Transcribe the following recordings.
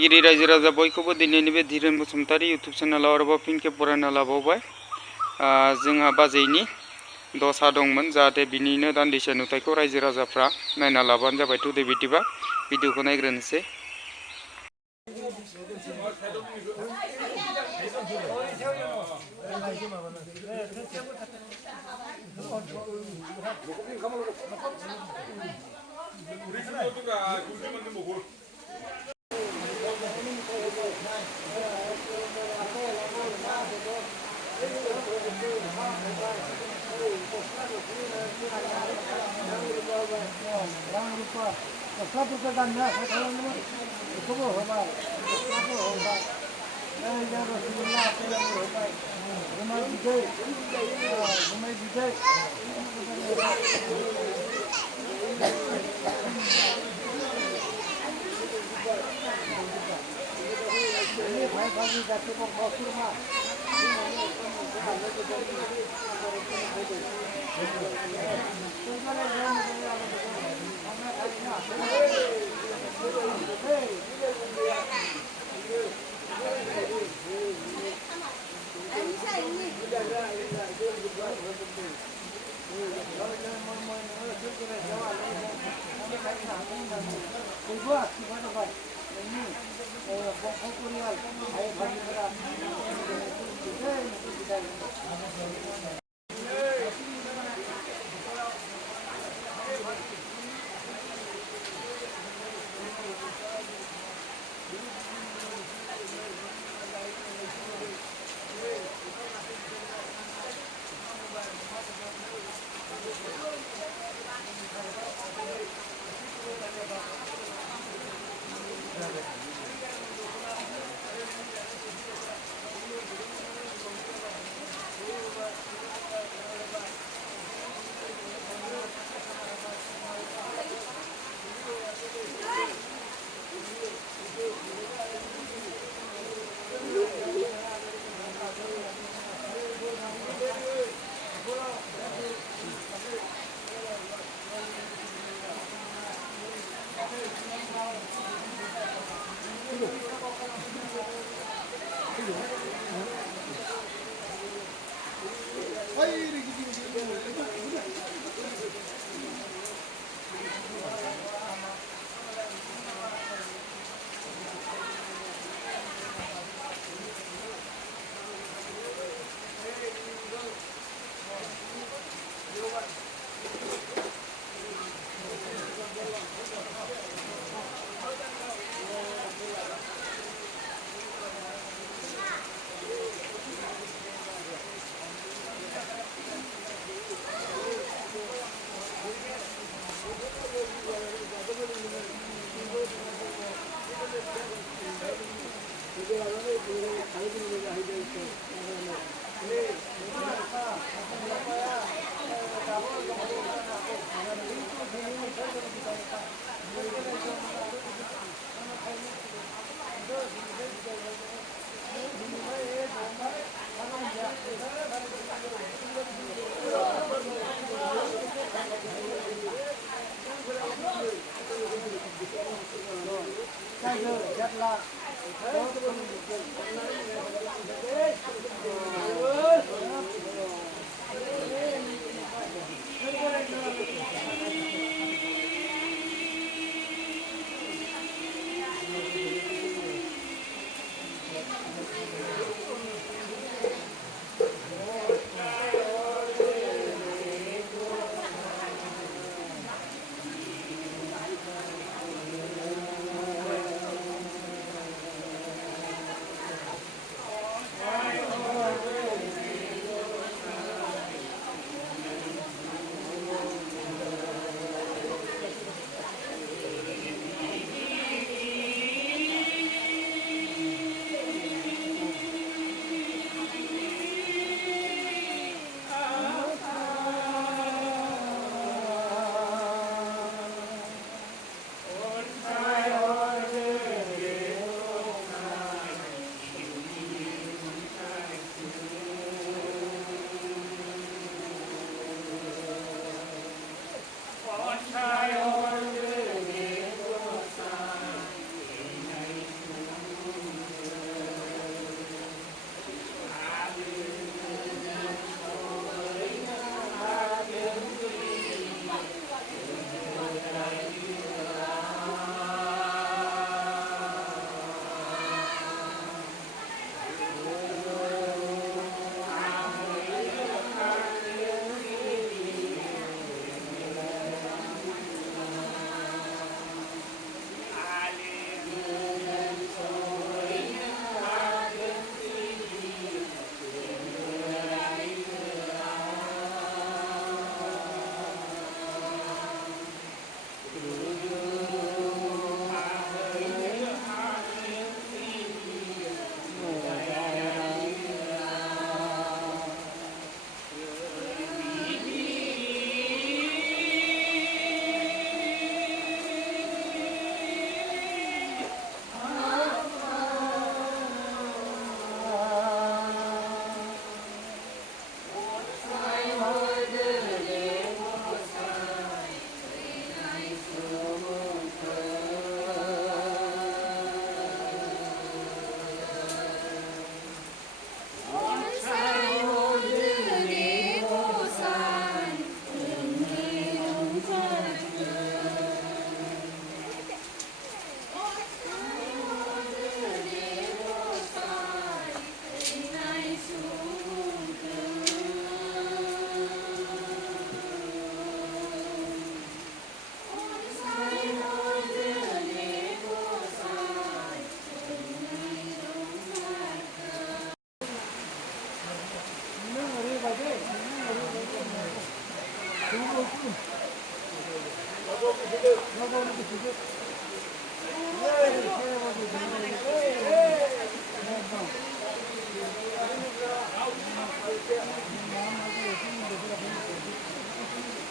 नायगिरि रायजो राजा बयखौबो दिनैनि बे धीरेन बसुमतारी इउटुब चेनेलाव आरोबाव फिन खेब बरायना लाबावबाय। जोंहा बाजैनि दसा दंमोन, जाहाथे बिनिनो दान्दिसे नुथायखौ रायजो राजाफ्रा नायना लाबानो जाबाय। दे बिदिबा भिडिअखौ नायग्रोनोसै।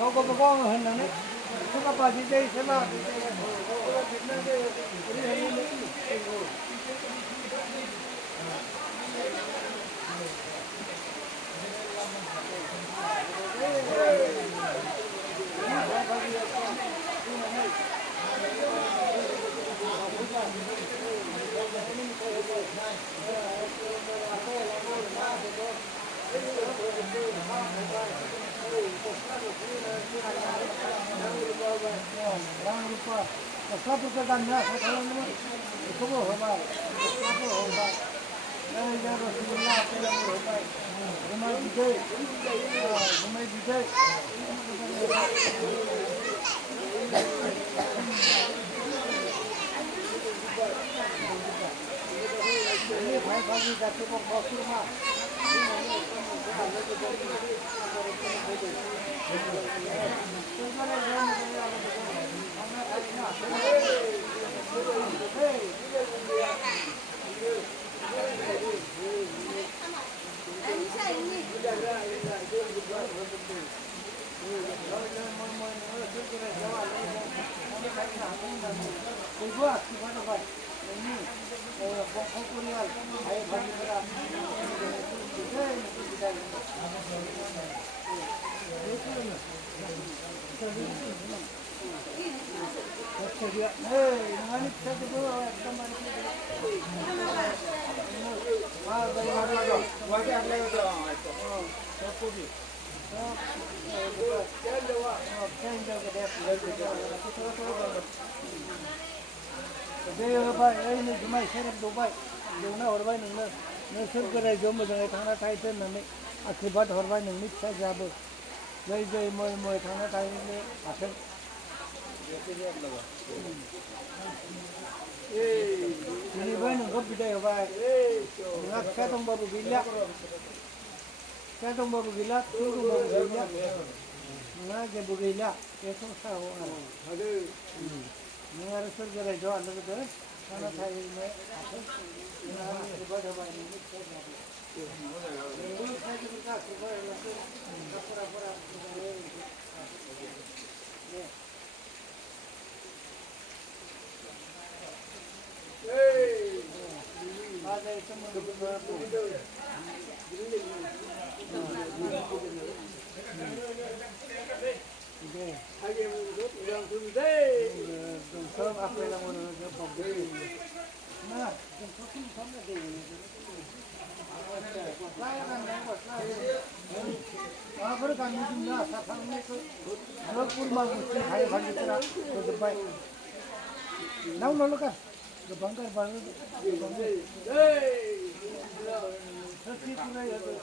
Kau kau hendak ni, suka pasti jadi sebab. Jangan lupa, satu kegannya, kalau ni, itu boleh hobai, satu hobai. Jangan Rasulullah yang hobai. Rumah bijak, rumah bijak. Ini saya bagi jatuh ke rumah. Ini cuma serap Dubai, jauhnya orang nengah, nengah kerja jauh macam thangna Thailand nengah, akibat orang nengah saya jawab, jai moi thangna Thailand ni asal. Ini bayi nengah bidai bayi, nengah ketong baru gila, ketong baru gila, turun baru gila, nengah je gila, ketong sah orang. Nengah resor kerja jauh anda tu. Karena saya ini apa? Ibadah banyak ini saya jadi. Kalau saya juga ibadah langsung pura-pura. Ada itu menurut Aje menurut orang sunde. Dongkol apa yang menurut publik. Nah, dongkol sama deh. Saya kan lewat saya. Apa kan mungkin lah, sampai itu. Kalau kurma mesti hai bagi kita tu baik. Nau lalu kan, bangkar bangkar. Sesi pula ya tu.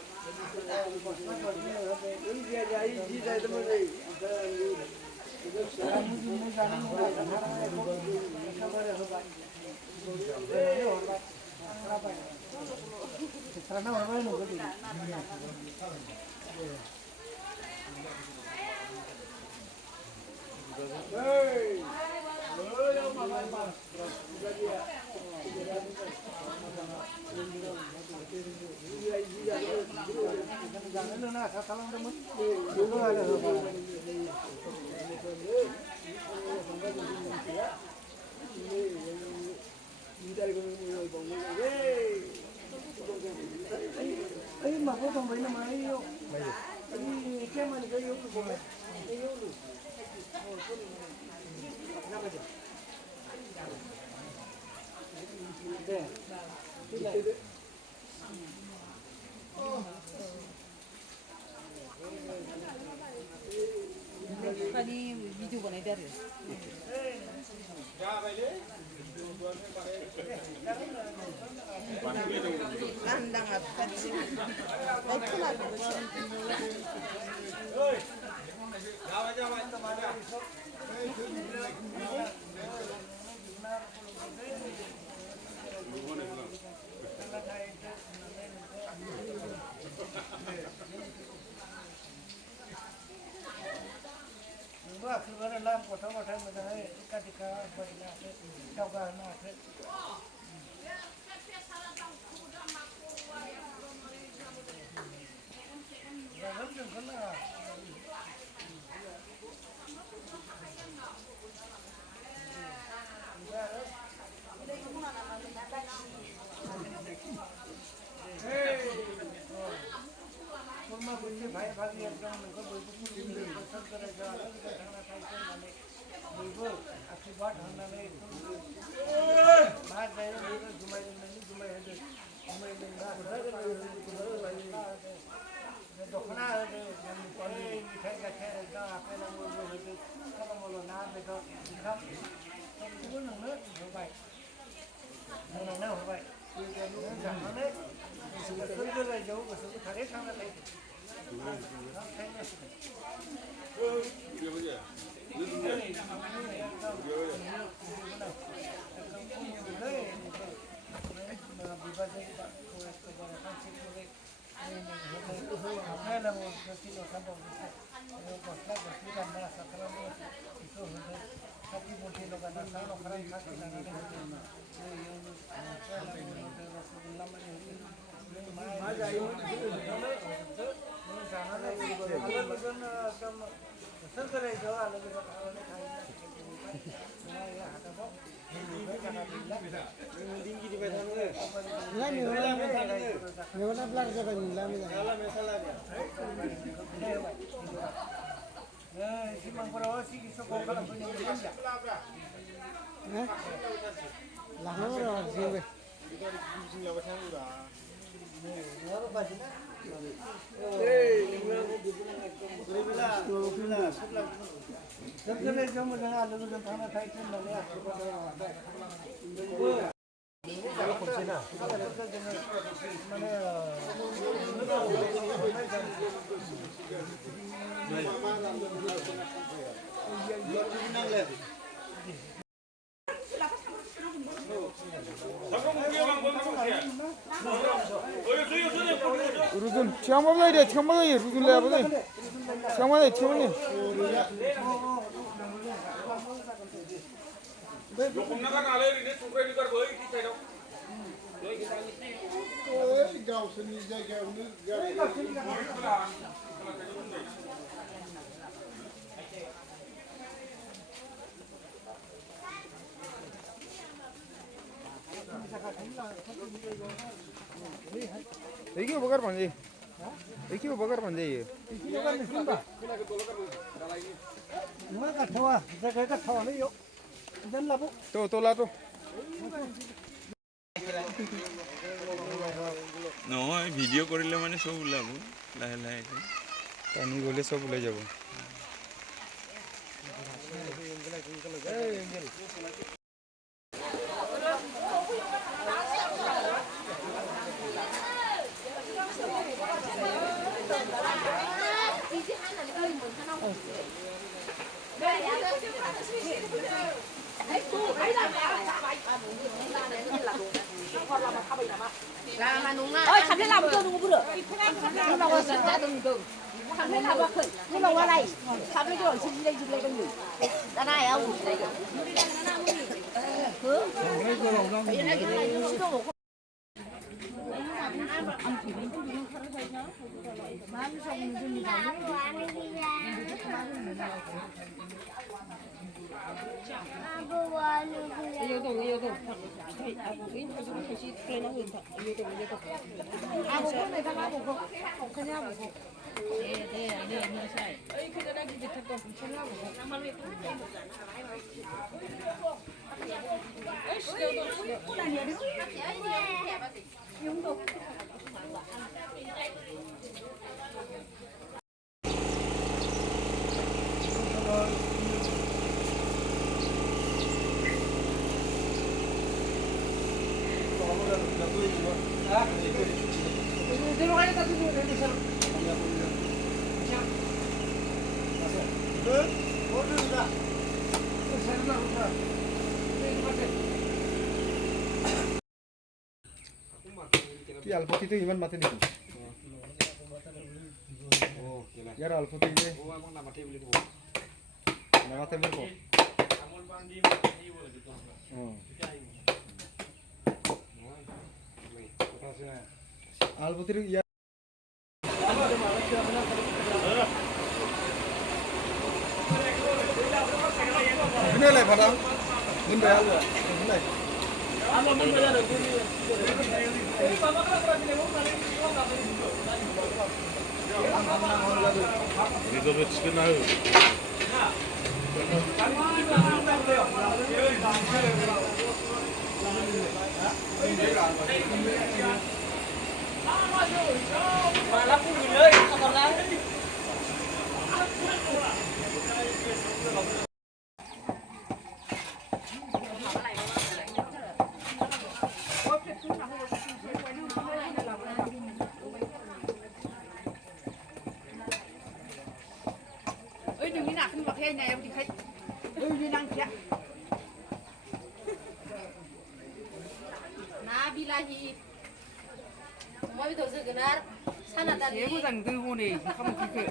Ini dia jadi jadi tu mana? Kami ini jangan mulai sekarang itu sabar ya sobat. Apa ya? Karena orang itu betul. Hey, yang mana? Jangan lu nak salam teman. Dulu ada apa? Ay, mahu tambah nama ayo. Ini kemana kayu tu boleh? Kayu tu. Kenapa je? Deh. Tidak. pani video बनाइदिया रे 안당아 같이 어떻게 गथ' गथाय मोजाङै टिका टिका बायदिनो दावगाहोनो हाथों जागोन जोंखौ नाङा खुरमा बुस्थि भाइ भागि एकदम नोंखौ बयबो खुलुमो बोसोर गोदाय जानानै थांना थाहैथों होननानै बयबो आशीर्बाद होनानै मा जायो बयबो जुमाय लोंनायनि जुमाय होदो जुमाय लोंना दख'ना होदो मिथाइ गाइखेर एकदम आपेल आंगुरबो होदो फलमल ना बेदर ओंखाम सबखौबो नोंनो होबाय होनानै होबाय नों जानानै बोसोर गोदायजों बोसोर गोथारै थांना थाहैदो रुदुन थिखांबाबो जायो दे थिखांबाबो जायो रुदुन लायाबो जायो थिखांबा जायो थिखांबानो लखबना गारनालै ओरैनो संख्रिनि गारबो ओइ साइडआव गावसोरनि जायगायावनो 이게 뭐가 반지? 이게 뭐가 반지? Mới cả thua, giờ cái cả thua đấy, dân là bụng. 또 라도. নহয় ভিডিঅ' কৰিলে মানে চব ওলাব লাহে লাহে পানী গ'লে চব ওলাই যাব ơi thằng thế làm tôi đúng không được nó đâu có sẵn ra tôi được thằng thế làm khởi nhưng mà qua này thằng thế rồi xin đây con người ra này không cứ কি আলপতিটো ইমান মাতে নেকি ইয়াৰ আলপতি যে Namatay mo ko. Albutir iya. Ini lah pada. Ini bayar lah. Ini. 이거 뭐 치겠나요? ơi đừng đi nạp không bật hay này em thì thấy đi năng kia Nabilahi. Mau itu segenar sana tadi. 얘 보장 들고네 한번 기그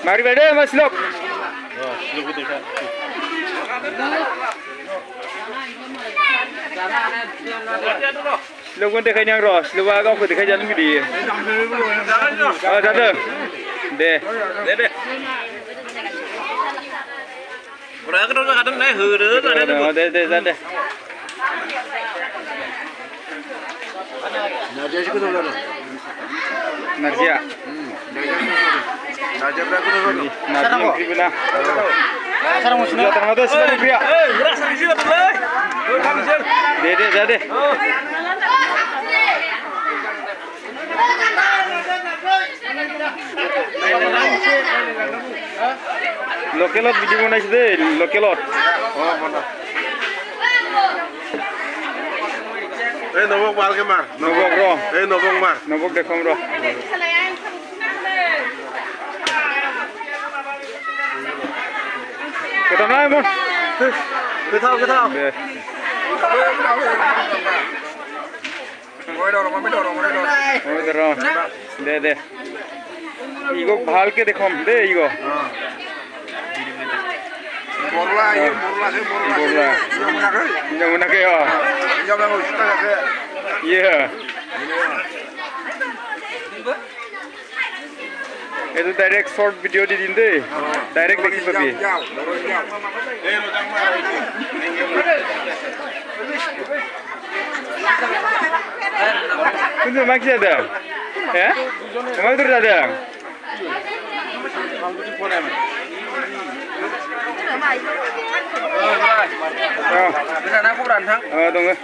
Mari beda Mas Lok. Lok pun dekat yang ros, lupa kau pun dekat jalan gede. Oh, satu. Deh. Berapa kalau kadang naik huru tu ada tu. Deh, satu. Nadia sih kudu dulu. Nadia. Nadia berapa kudu dulu? Nadia Kribna. Sekarang mau sudah terang sudah Pria. Beras di sini tu leh. Deh, jadi. Lokelot video mana sih deh? Lokelot. Oh, mana? Nobok bal ke mar. Nobok bro. Nobok mar. Nobok dekom bro. Ketemu lagi mon. Ketau. Deh. Oi dorong. Oh terang. Deh. Igo bhal ke dekom deh igo. Borla. Yang mana ke ya? Jangan mau kita ke. Iya. Itu direct short video di sini deh. Direct lagi tapi. Kunci maksud ada? Ya? Maksud ada? Bisa nak kurang hang. Tunggu.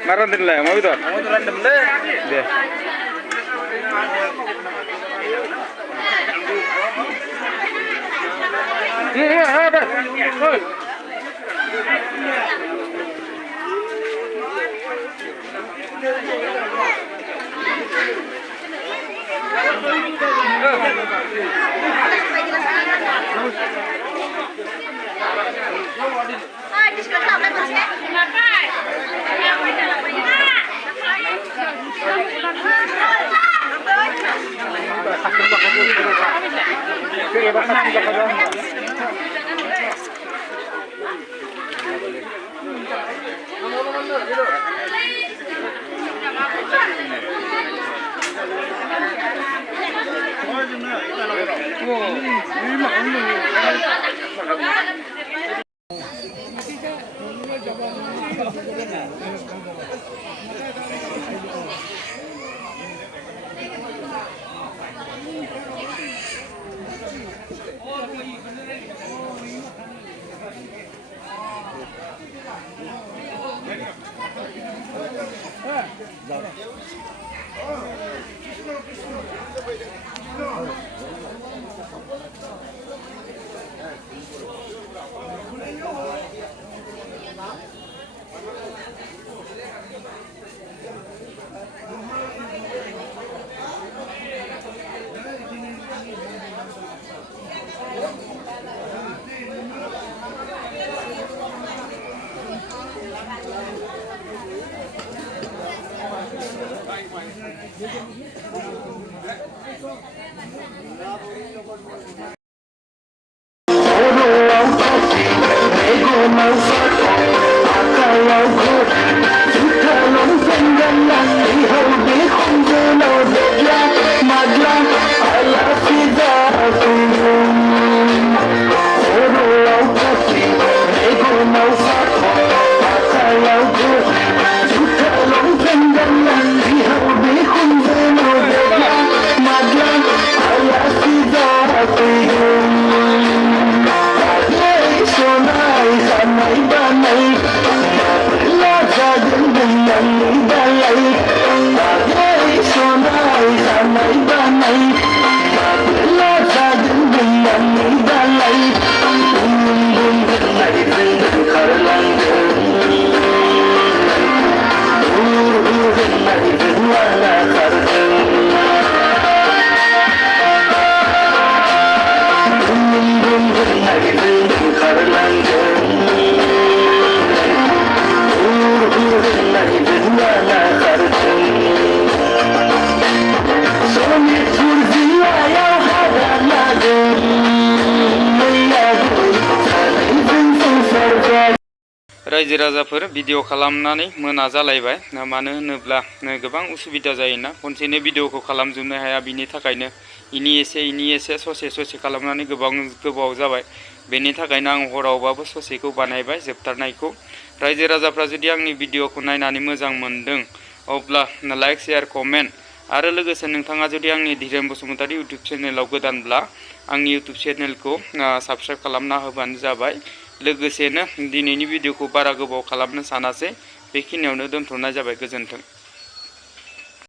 Maran din lah, mau itu? Mau tu random leh. Deh. Ada. रायजो राजाफोर video खालामनानै मोना जालायबाय मानो होनोब्ला गोबां उसुबिदा जायोना खनसेनो भिडिअखौ खालामजोबनो हाया बिनि थाखायनो इनि एसे ससे खालामनानै गोबाव जाबाय बेनि थाखायनो आं हरावबाबो ससेखौ बानायबाय जोबथारनायखौ रायजो राजाफ्रा जुदि आंनि भिडिअखौ नायनानै मोजां मोनदों अब्ला लाइक शेयार कमेन्ट आरो लोगोसे नोंथाङा जुदि आंनि धीरेन बसुमतारी इउटुब चेनेलाव गोदानब्ला आंनि इउटुब चेनेलखौ साबस्क्राइब खालामना होबानो जाबाय लोगोसेनो दिनैनि भिडिअखौ बारा गोबाव खालामनो सानासै बेखिनियावनो दोनथ'नाय जाबाय गोजोन्थों।